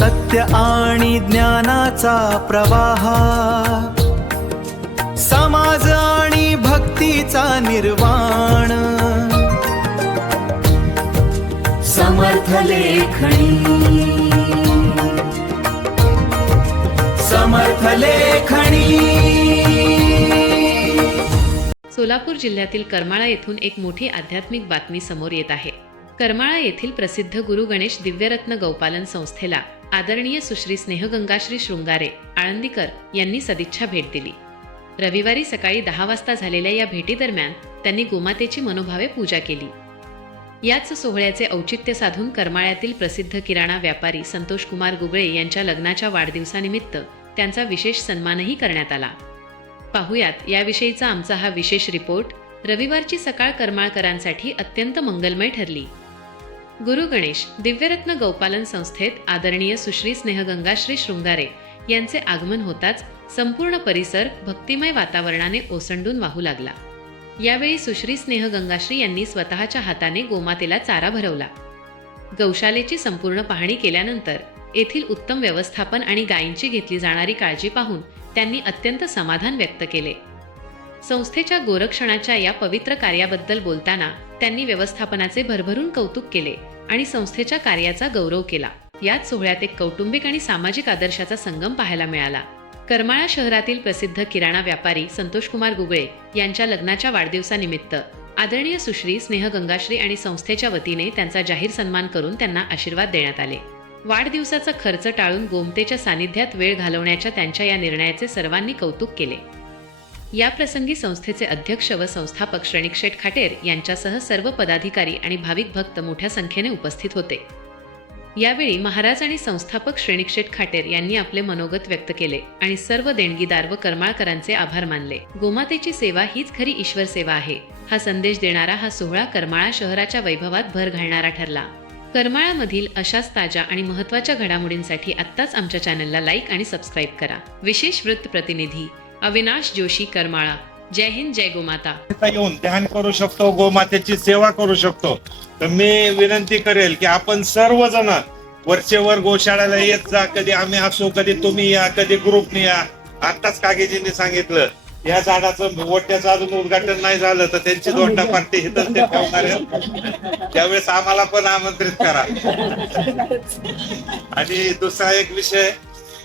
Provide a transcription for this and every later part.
सत्य आणि ज्ञानाचा प्रवाह, समाज आणि भक्तीचा निर्वाण। समर्थ लेखणी, समर्थ लेखणी। सोलापूर जिल्ह्यातील करमाळा येथून एक मोठी आध्यात्मिक बातमी समोर येत आहे। करमाळा येथील प्रसिद्ध गुरु गणेश दिव्यरत्न गौपालन संस्थेला आदरणीय सुश्री स्नेहगंगाश्री शृंगारे आळंदीकर यांनी सदिच्छा भेट दिली। रविवारी सकाळी 10 वाजता झालेल्या या भेटीदरम्यान त्यांनी गोमातेची मनोभावे पूजा केली। याच सोहळ्याचे औचित्य साधून करमाळ्यातील प्रसिद्ध किराणा व्यापारी संतोष कुमार गुगळे यांच्या लग्नाच्या वाढदिवसानिमित्त त्यांचा विशेष सन्मानही करण्यात आला। पाहुयात याविषयीचा आमचा हा विशेष रिपोर्ट। रविवारची सकाळ करमाळकरांसाठी अत्यंत मंगलमय ठरली। गुरु गणेश दिव्यरत्न गौपालन संस्थेत आदरणीय सुश्री स्नेहगंगाश्री शृंगारे यांचे आगमन होताच संपूर्ण परिसर भक्तिमय वातावरणाने ओसंडून वाहू लागला। यावेळी सुश्री स्नेहगंगाश्री यांनी स्वतःच्या हाताने गोमातेला चारा भरवला। गौशालेची संपूर्ण पाहणी केल्यानंतर येथील उत्तम व्यवस्थापन आणि गायींची घेतली जाणारी काळजी पाहून त्यांनी अत्यंत समाधान व्यक्त केले। संस्थेच्या गोरक्षणाच्या या पवित्र कार्याबद्दल बोलताना त्यांनी व्यवस्थापनाचे भरभरून कौतुक केले आणि संस्थेच्या कार्याचा गौरव केला। याच सोहळ्यात एक कौटुंबिक आणि सामाजिक आदर्शाचा संगम पाहायला मिळाला। करमाळा शहरातील प्रसिद्ध किराणा व्यापारी संतोष कुमार गुगळे यांच्या लग्नाच्या वाढदिवसानिमित्त आदरणीय सुश्री स्नेहगंगाश्री आणि संस्थेच्या वतीने त्यांचा जाहीर सन्मान करून त्यांना आशीर्वाद देण्यात आले। वाढदिवसाचा खर्च टाळून गोमतेच्या सानिध्यात वेळ घालवण्याच्या त्यांच्या या निर्णयाचे सर्वांनी कौतुक केले। या प्रसंगी संस्थेचे अध्यक्ष व संस्थापक श्रेणिक शेठ खाटेर यांच्यासह सर्व पदाधिकारी आणि भाविक भक्त मोठ्या संख्येने उपस्थित होते। यावेळी महाराज आणि संस्थापक श्रेणिक शेठ खाटेर यांनी आपले मनोगत व्यक्त केले आणि सर्व देणगीदार व करमाळकरांचे आभार मानले। गोमातेची सेवा हीच खरी ईश्वर सेवा आहे, हा संदेश देणारा हा सोहळा करमाळा शहराच्या वैभवात भर घालणारा ठरला। करमाळामधील अशाच ताज्या आणि महत्त्वाच्या घडामोडींसाठी आत्ताच आमच्या चॅनलला लाईक आणि सबस्क्राईब करा। विशेष वृत्त प्रतिनिधी अविनाश जोशी, करमाळा। जय हिंद, जय गोमाता। येऊन ध्यान करू शकतो, गोमातेची सेवा करू शकतो। तर मी विनंती करेल की आपण सर्वजण वरचेवर गोशाळेला येत जा। कधी आम्ही असो, कधी तुम्ही या, कधी ग्रुपने या। आताच कागेजींनी सांगितलं या झाडाचं वट्याचं अजून उद्घाटन नाही झालं तर त्यांची दोंडा पार्टी इथं ते ठेवणार आहे। त्यावेळेस आम्हाला पण आमंत्रित करा। आणि दुसरा एक विषय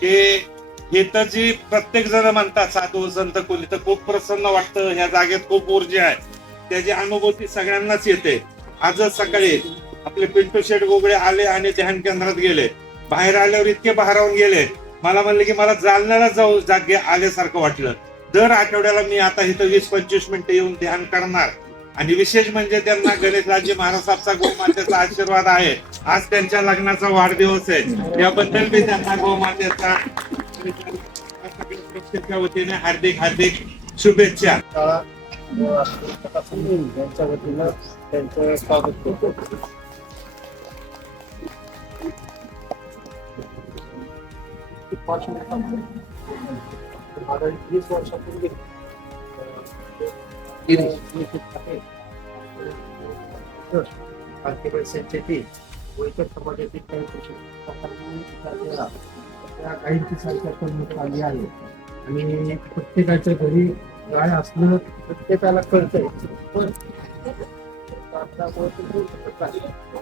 की इथं जी प्रत्येक जण म्हणतात साधू संत कुली, तर खूप प्रसन्न वाटतं। ह्या जागेत खूप ऊर्जा आहे, त्याची अनुभूती सगळ्यांनाच येते। आजच सकाळी आपले पिंटू शेठ गोगळे आले आणि ध्यान केंद्रात गेले। बाहेर आल्यावर इतके भारावून गेले, मला म्हणले की मला जालन्याला जाऊ जागे आल्यासारखं वाटलं। दर आठवड्याला मी आता इथं 20-25 मिनिटं येऊन ध्यान करणार। आणि विशेष म्हणजे त्यांना गणेशराजे महाराजांचा गोमातेचा आशीर्वाद आहे। आज त्यांच्या लग्नाचा वाढदिवस आहे, याबद्दल मी त्यांना गोमातेचा प्रत्येकाच्या वतीने हार्दिक हार्दिक शुभेच्छा। त्यांच्या वतीनं त्यांचं स्वागत करतो। मागे 20 वर्षापूर्वी पैशांची वैद्य समाजातील काही त्या गायींची संख्या कमी आली आहे आणि प्रत्येकाच्या घरी गाय असणं प्रत्येकाला कळतंय, पण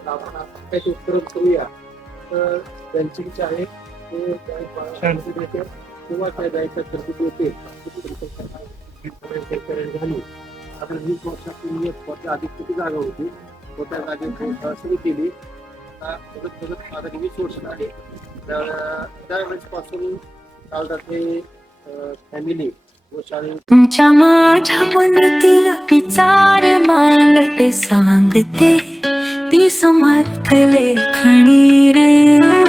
आपण काही उपक्रम करूया तर त्यांची इच्छा आहे ते गाय देते किंवा त्या गायीच्या खरेदी देते झाली। आता 20 वर्षापूर्वी आधी किती जागा होती, त्या जागेत सुरू केली। आता माझा 20 वर्ष झाली, त्यावेळेस पासून चालतात ते फॅमिली तुमच्या माझ्या मनातील विचार मांडते सांगते ती समर्थ लेखणी रे।